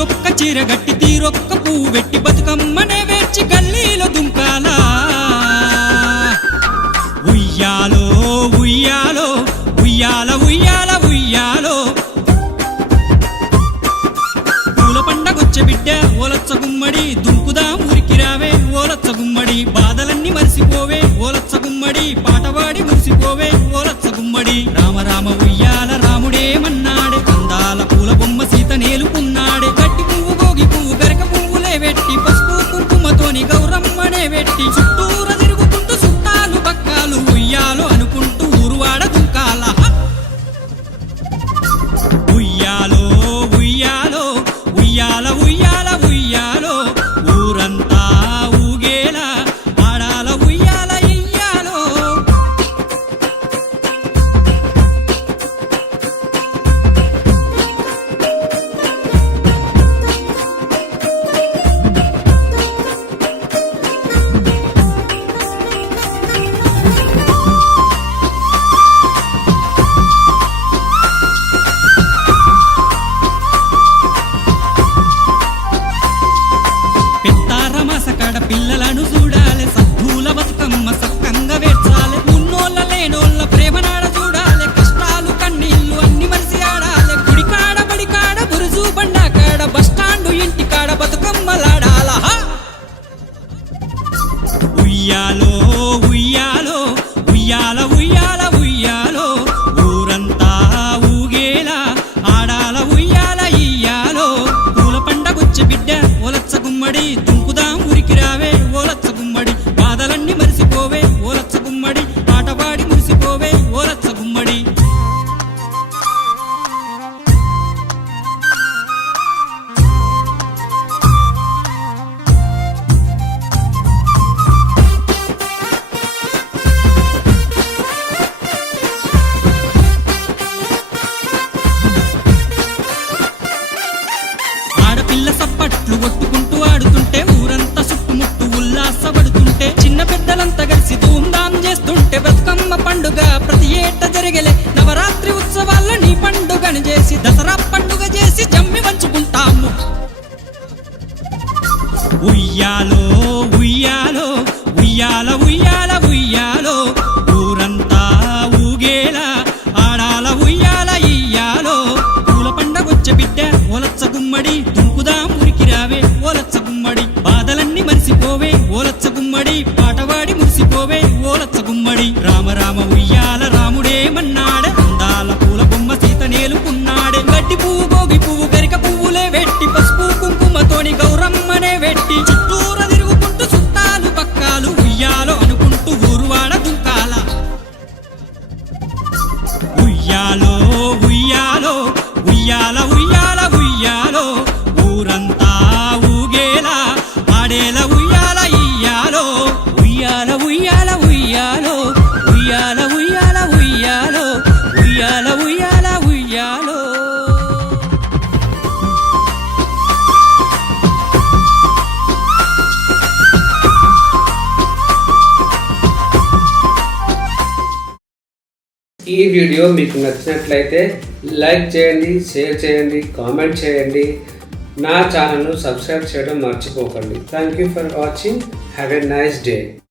ఊరొక్క చీర గట్టి తీరొక్క పువ్వు వెట్టి బతుకమ్మనే వేర్చి గల్లీలో దుంకాలా ఉయ్యాలో ఉయ్యాలో ఉయ్యాల ఉయ్యాల ఉయ్యాలో పూల పండగొచ్చే బిడ్డ ఓలచ్చ గుమ్మడి దుంకుదాం ఊరికి రావే ఓలచ్చ గుమ్మడి బాధలన్నీ మరిసిపోవే ఓలచ్చ గుమ్మడి పాటవాడి మురిసిపోవే ఓలచ్చ గుమ్మడి రామ రామ ఉయ్యాల రాముడేమన్నాడే అందాల పూల బొమ్మ సీత నేలుకున్నాడే గట్టి పువ్వు గోగి పువ్వు గరక పువ్వులే వెట్టి పసుపు కుంకుమతోని గౌరమ్మనే వెట్టి చుట్టూర తిరుగుకుంటూ చుట్టాలు పక్కాలు ఉయ్యాలో అనుకుంటూ ఊరువాడ దుంకాల ఉయ్యాలో ఉయ్యాలో ఉయ్యాల ఉయ్యాల ఉయ్యాలో ఊరంతా ఊగేలా ఆడాల ఉయ్యాల ఇయ్యాలో పెత్తారమాసకాడ పిల్లలను చూడాలి సద్దుల బతుకమ్మ సక్కంగా వేర్చాలి ఉన్నోళ్ళ లేనోళ్ళ ప్రేమనాడ చూడాలి కష్టాలు కన్నీళ్లు అన్ని మరిసి ఆడాలి గుడికాడ బడికాడ బురుజు బండాకాడ బస్టాండు ఇంటికాడ బతుకమ్మలాడాల ఉయ్యాలో ఉయ్యాలో ఉయ్యాల ఉయ్యాల ఉయ్యాలో ఊరంతా ఊగేలా ఆడాల ఉయ్యాల ఇయ్యాలో పూల పండగొచ్చే బిడ్డ ఓలచ్చ గుమ్మడి దుంకుదాం ఊరికి రావే ఓలచ్చ గుమ్మడి బాధలన్నీ మరిసిపోవే ఓలచ్చ గుమ్మడి పాటపాడి మురిసిపోవే ఓలచ్చ గుమ్మడి ఆడపిల్ల సప్పట్లు కొట్టుకుంటూ ఆడుతుంటే ఊరంతా చుట్టుముట్టు ఉల్లాసపడుతుంటే చిన్న పెద్దలంతా కలిసి ధూమ్ధాం చేస్తుంటే బతుకమ్మ పండుగ ప్రతి ఏట జరిగేలే నవరాత్రి ఉత్సవాల్లో నీ పండుగని చేసి దసరా పండుగ చేసి జమ్మి వంచుకుంటాము ఉయ్యాలో ఉయ్యాలో ఉయ్యాల ఉయ్యాల ఉయ్యాలో ఊరంతా ఊగేలా ఆడాల ఉయ్యాల ఇయ్యాలో పూల పండగొచ్చే బిడ్డ ఓలచ్చ గుమ్మడి దుంకుదాం ఊరికి రావే ఓలచ్చ గుమ్మడి బాధలన్నీ మరిసిపోవే ఓలచ్చ గుమ్మడి పాటవాడి మురిసిపోవే ఓలచ్చ గుమ్మడి రామ రామ ఉయ్యాల రాముడేమన్నాడే అందాల పూల బొమ్మ సీత నేలుకున్నాడే గడ్డి పువ్వు గోగి పువ్వు గరిక పువ్వులే వెట్టి పసుపు కుంకుమతోని గౌరమ్మనే వెట్టి చుట్టూర తిరుగుకుంటూ చుట్టాలు పక్కాలు ఉయ్యాలో అనుకుంటూ ఊరువాడ దుంకాల ఉయ్యాలో ఉయ్యాలో ఉయ్యాల ఉయ్యాల ఉయ్యాలో ఊరంతా ఊగేలా ఆడేల ఉయ్యాల ఇయ్యాలో ఉయ్యాల ఉయ్యాల ఉయ్యాలో ఉయ్యాల ఉయ్యాల ఉయ్యాలో ఉయ్యాల ఉయ్యాల ఉయ్యాలో ఈ వీడియో మీకు నచ్చినట్లయితే లైక్ చేయండి, షేర్ చేయండి, కామెంట్ చేయండి. నా ఛానల్ను సబ్స్క్రైబ్ చేయడం మర్చిపోకండి. Thank you for watching. Have a nice day.